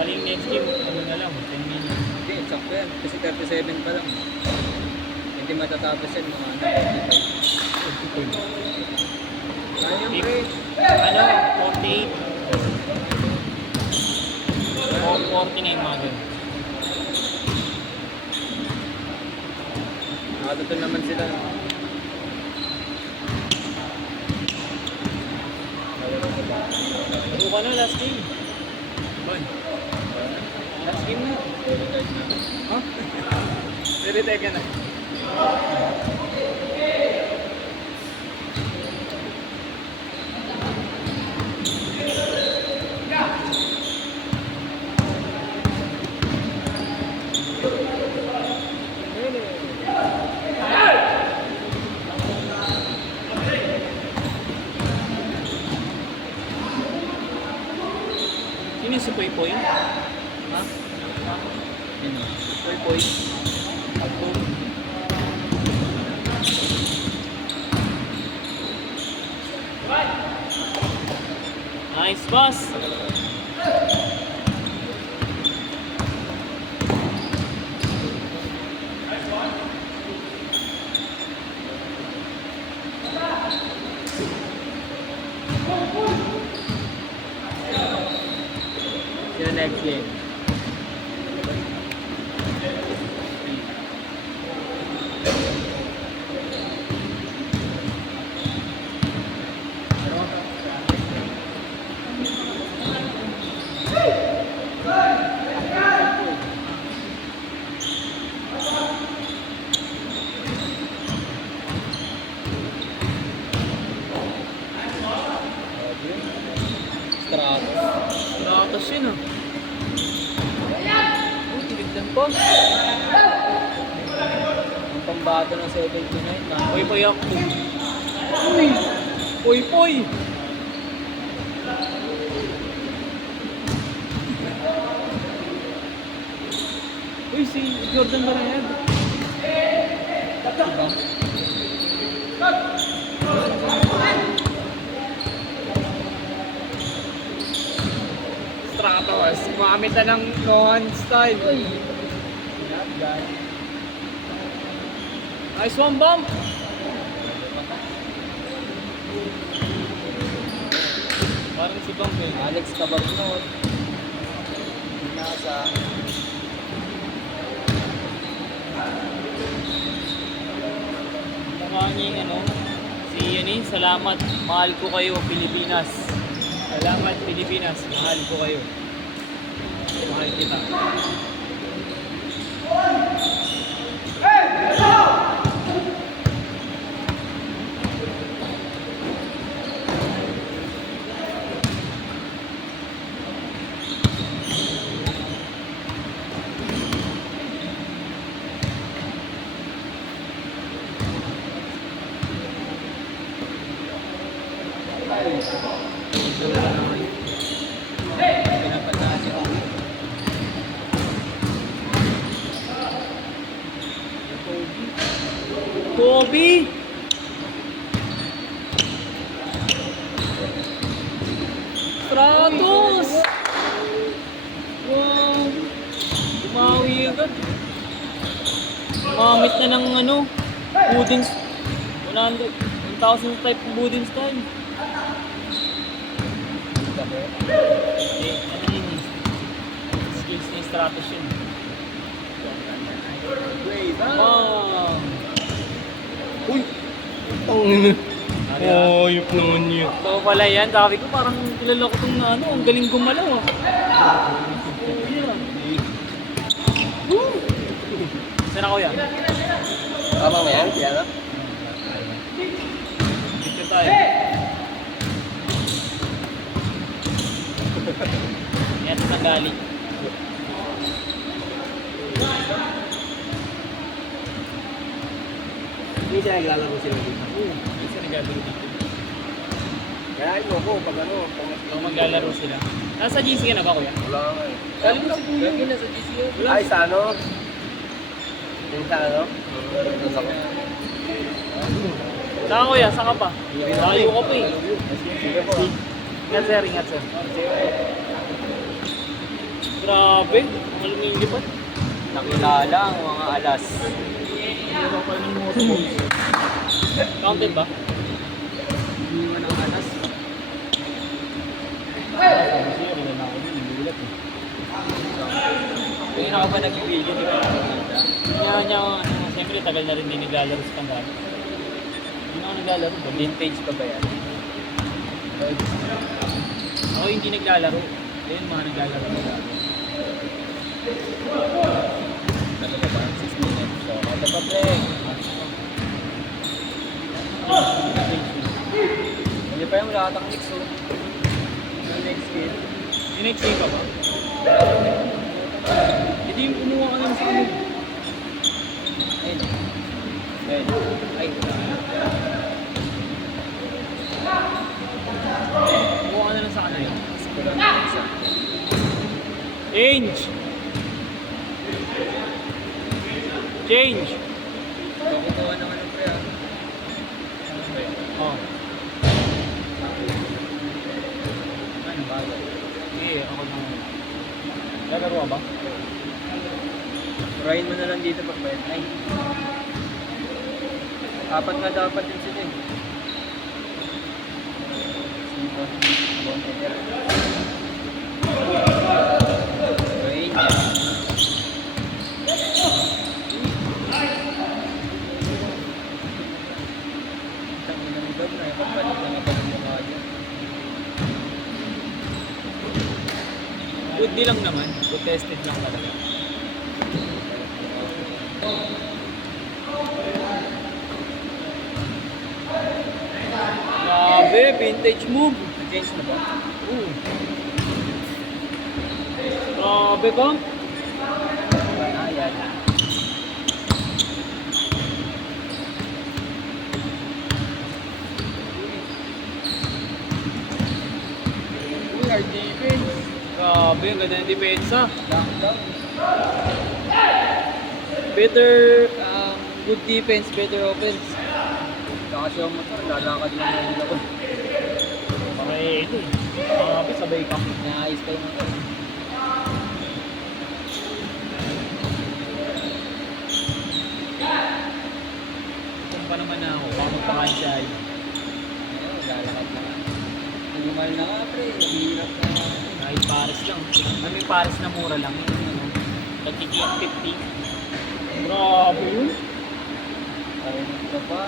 Bali yung next game, ano na lang, 10 minutes. Hindi, sakto yan. Kasi 37 pa lang. Hindi matatapos yan mga 45. Ayun, pre. Ano, 48. O 49 mga ganun. Nakatuto naman sila. Laro ka na, last game. Bon. Last game na. Ha? Re-retire ka na. Sino yung si Poy Poy? Ha? Yun o. Poy Poy? Ako. Nice pass! Sino next game? Stratos. Nakatas yun ah. Oh, tinignan pa. Ang pambato ng 79 na. Poy Poy ako. Uy! Poy Poy! Uy, si Jordan Barayad. Diba? Stratos. Gumamit na ng Nohan style. Uy! Not guy. Nice one, bump! Parang si Bump eh. Alex Cabarnot. Nasa. Mukha niya yung ano, si yun salamat, mahal ko kayo Pilipinas. Salamat Pilipinas, mahal ko kayo. Mahal kita. Pinapataas yung Kobe! Stratos! Wow! Umawi agad. Umamit na ng ano, Budin 100, 1,000 type Budin style. Eh, ano yun eh? Skills ni Stratos yun. Great. Wow! Uy! Ang Ano yan? ayop naman yun. So pala yan, sabi ko parang kilala ko itong ano, ang galing gumalaw ah. Saan ako yan? Tama mo yan? Kaya Dito tayo. Yan sa galing. Hindi siya naglalaro sila dito. Hindi siya nagagalo dito. Kaya ito ko, pag ano, Kung maglalaro sila. Nasa GC ka na ba kuya? wala nga eh. Sabi ko si Kuya, yun nasa GC yun. Ay, sa ano? Yung sa ano? Doon ako. Saan ka kuya? Saan ka pa? Layo ka pa eh. Sige po. Ingat sir, ingat sir. Grabe, ang lumilipat. Nakilala ang mga alas. Counted ba? Hindi man ang alas. Kaya na ka ba nag-video, di ba nakikita? Niya, siyempre tagal na rin din naglalaro sa tanggal. Hindi na ako naglalaro ba? Vintage pa ba yan? Ako hindi naglalaro. Ayun mga naglalaro. Ano ba ba? 6 minutes. So, kada pa play. Hindi pa yung lahat ang mix, oh. Yung next game. Yung next day ka ba? Hindi yung kumuha ka ng sa ano. Ayun. Ayun. Ay, Kumuha ka na lang sa ano yun. kulang na isa. Change! Change! Kukuha naman ng pre, ah. Oh. Ano bago? Sige, ako na. Lalaro ka ba? Turahin mo na lang dito pag bayad. Ay. Apat nga dapat din sila eh. Sino? Bonte. Turahin. Tangin ng dog na. Pagpalit na nga pag mukha dyan. Good deal lang naman. Good tested lang talaga. Grabe, vintage move. Change na ba? Ooh. Grabe ka. Ayan. Uy, hard defense. Grabe, ang ganda ng depensa. Lockdown. Better, good defense, better offense. Kakasyaw mo to. Lalakad lang na nila ko. Okay, ito eh. Grabe, sabay ka. Naayos kayo mo to. Kung pa naman na ako, baka magpakain siya ay. Ayun, lalakad na nga. Lumal na nga pre. Mahirap na nga. Kahit pares lang. May pares na mura lang. Yung ano, nagkikit 50. Grabe yun. Parinig ka pa.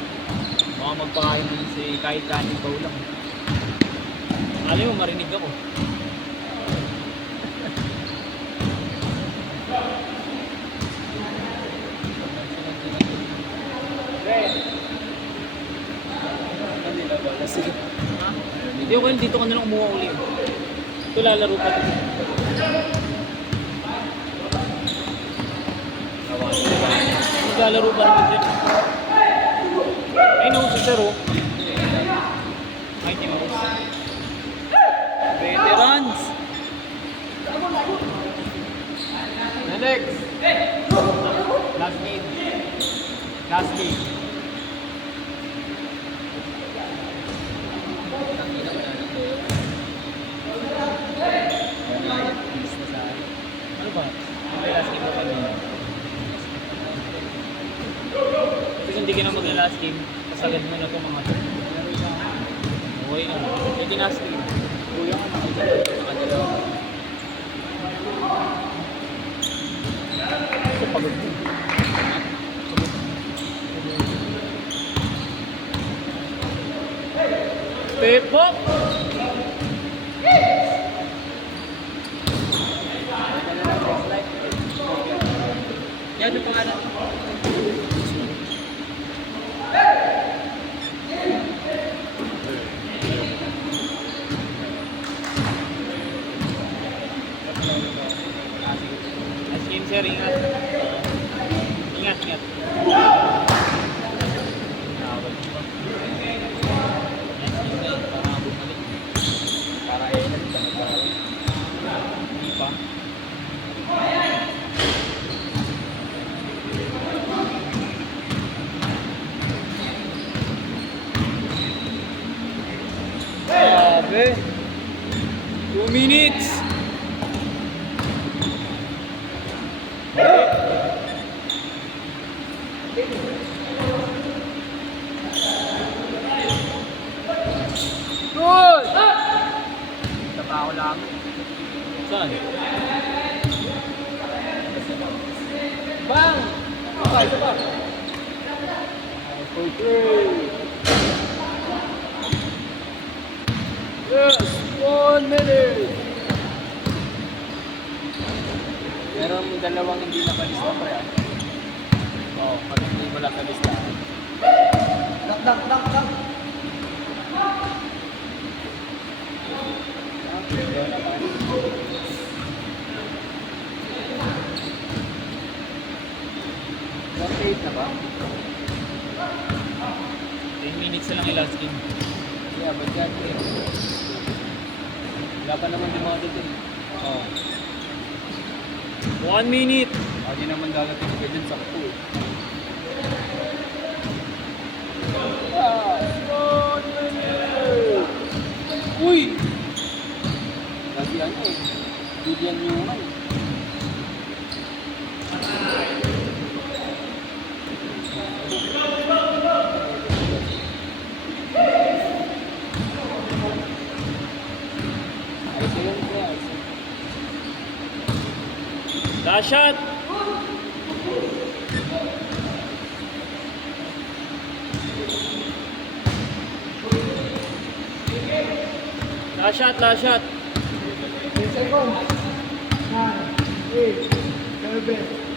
Baka magpakain din si kahit kanin baw lang. Alam mo, marinig ako. Hindi na ba? Kasi Hindi ako dito ka na lang umuha uli. Ito lalaro pa dito. Maglalaro pa naman dyan. Ay, no, si Sir, oh. Ay, di mo. Veterans! The next! Last game. Last game. tangina ko na to. Ayun, please na sa akin. Ano ba? Ano yung last game mo kami? Kasi hindi ka na mag-last game, kasagad mo na ito mga to. Okay na. Pwede last game. Kuya ka Nakadalawa. Ito pagod mo. Pepo! Yan yung pangalan. Last game, sir. Ingat. Ingat, ingat. Para ayun na dito. Hindi pa. Grabe. 2 minutes. ako lang. Saan? Bang! Isa pa. For three. Yes, 1 minute. Meron dalawang hindi nakalista pre. Oo, pag hindi mo lang sa listahan. Dak. Na ba? 10 minutes na lang i-last in. Yeah, but yan eh. Wala pa naman yung mga dito. Oo. 1 minute. Hindi naman dadating ka dyan sa kuto eh. Uy! Lagi ano eh. Bigyan nyo naman. Ayos yun kaya. Last shot. Last shot. 10 seconds. 9, 8, 7,